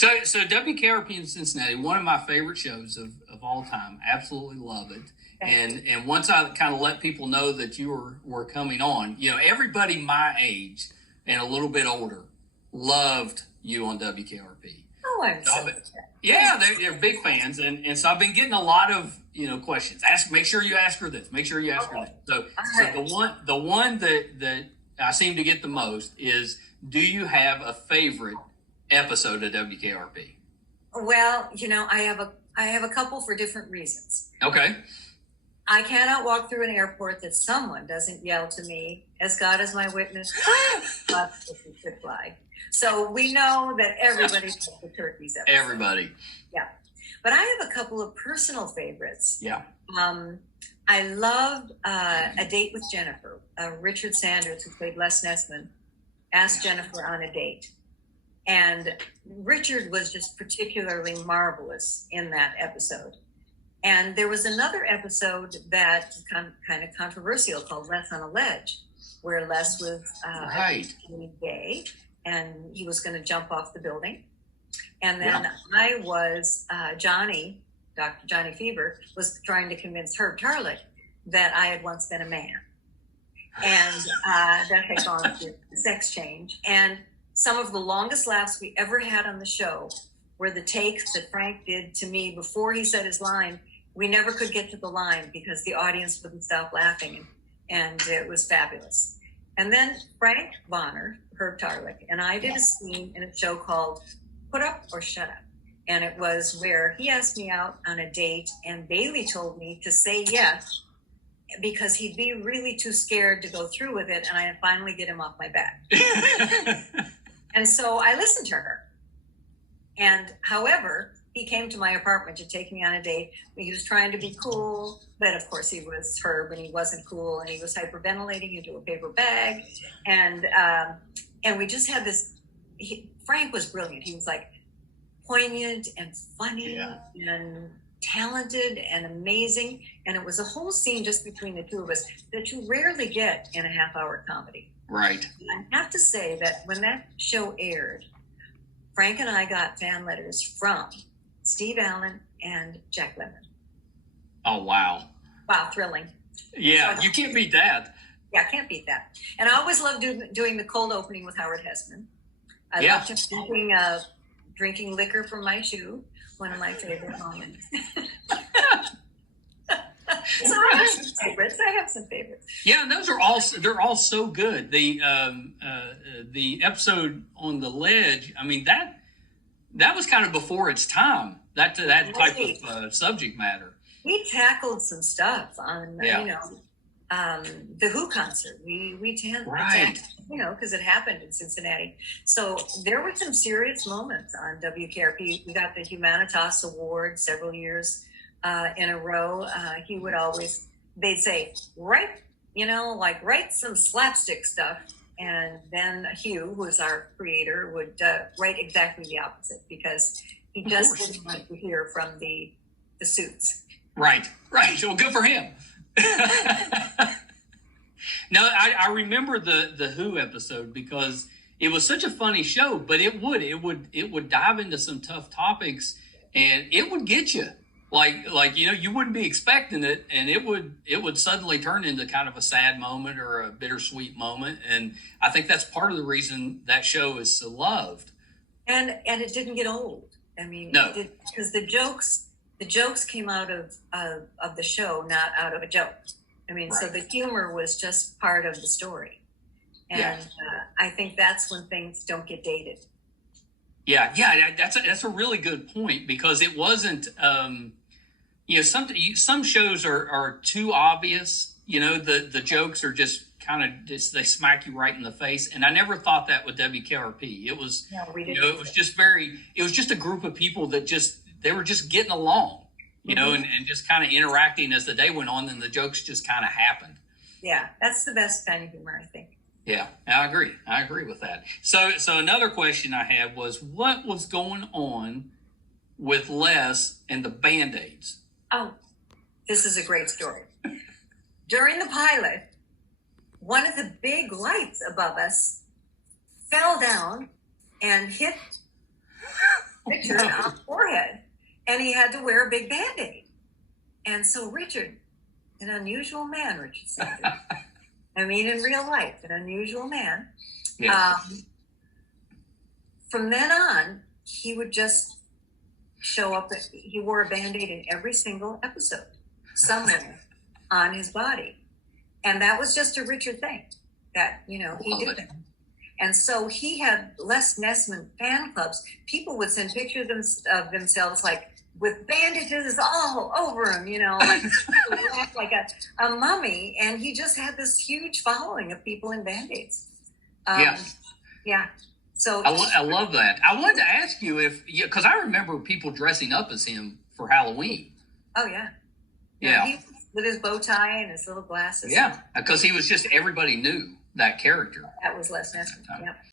So WKRP in Cincinnati, one of my favorite shows of all time. Absolutely love it. And once I kind of let people know that you were coming on, everybody my age and a little bit older loved you on WKRP. Oh, I'm so yeah, they're big fans, and so I've been getting a lot of questions. Make sure you ask her this. Make sure you ask her that. So the one that I seem to get the most is, do you have a favorite episode of WKRP? Well, I have a couple for different reasons. Okay. I cannot walk through an airport that someone doesn't yell to me, "As God is my witness, God should fly." So we know that everybody loves the turkeys episode. Everybody. Yeah. But I have a couple of personal favorites. Yeah. I loved A Date with Jennifer. Richard Sanders, who played Les Nessman, asked Jennifer on a date. And Richard was just particularly marvelous in that episode. And there was another episode that kind of controversial called Les on a Ledge, where Les was gay and he was going to jump off the building. And then I was Johnny, Dr. Johnny Fever, was trying to convince Herb Tarlick that I had once been a man. And that had gone through sex change. And some of the longest laughs we ever had on the show were the takes that Frank did to me before he said his line. We never could get to the line because the audience wouldn't stop laughing, and it was fabulous. And then Frank Bonner, Herb Tarlick, and I did a scene in a show called Put Up or Shut Up. And it was where he asked me out on a date, and Bailey told me to say yes because he'd be really too scared to go through with it, and I'd finally get him off my back. And so I listened to her. And however, he came to my apartment to take me on a date. He was trying to be cool, but of course he was Herb and he wasn't cool, and he was hyperventilating into a paper bag. And we just had this, Frank was brilliant. He was like poignant and funny and talented and amazing. And it was a whole scene just between the two of us that you rarely get in a half-hour comedy. Right. I have to say that when that show aired, Frank and I got fan letters from Steve Allen and Jack Lemmon. Oh, wow. Wow, thrilling. Yeah, you can't beat that. Yeah, I can't beat that. And I always loved doing the cold opening with Howard Hessman. I loved him drinking liquor from my shoe, one of my favorite moments. So I have some favorites. Yeah, and they're all so good. The episode on the ledge, I mean, that was kind of before its time. That type of subject matter. We tackled some stuff on the Who concert. We tackled, because it happened in Cincinnati. So there were some serious moments on WKRP. We got the Humanitas Award several years in a row. He would always, they'd say, write some slapstick stuff. And then Hugh, who is our creator, would write exactly the opposite because he just didn't want to hear from the suits. Right. Well, good for him. No, I remember the Who episode because it was such a funny show, but it would dive into some tough topics, and it would get you. Like you wouldn't be expecting it, and it would suddenly turn into kind of a sad moment or a bittersweet moment, and I think that's part of the reason that show is so loved. And it didn't get old. I mean, no, because the jokes came out of the show, not out of a joke. I mean, so the humor was just part of the story, and I think that's when things don't get dated. Yeah, that's a really good point because it wasn't. Some shows are too obvious. The jokes are just kind of they smack you right in the face. And I never thought that with WKRP. It was it was just a group of people that they were just getting along, and just kind of interacting as the day went on, and the jokes just kind of happened. Yeah, that's the best kind of humor, I think. Yeah, I agree with that. So another question I had was, what was going on with Les and the Band-Aids? Oh, this is a great story. During the pilot, one of the big lights above us fell down and hit Richard on the forehead, and he had to wear a big Band-Aid. And so Richard, an unusual man, Richard Sanders. I mean, in real life, an unusual man. Yes. From then on, he would just show up. He wore a Band-Aid in every single episode, somewhere on his body. And that was just a Richard thing that, he did that. And so he had Les Nessman fan clubs. People would send pictures of themselves like with bandages all over him, like a mummy. And he just had this huge following of people in Band-Aids. Yeah. So I love that. I wanted to ask you because I remember people dressing up as him for Halloween. Oh, yeah. Yeah. With his bow tie and his little glasses. Yeah, because he was just, everybody knew that character. That was Les Nessman. Yeah.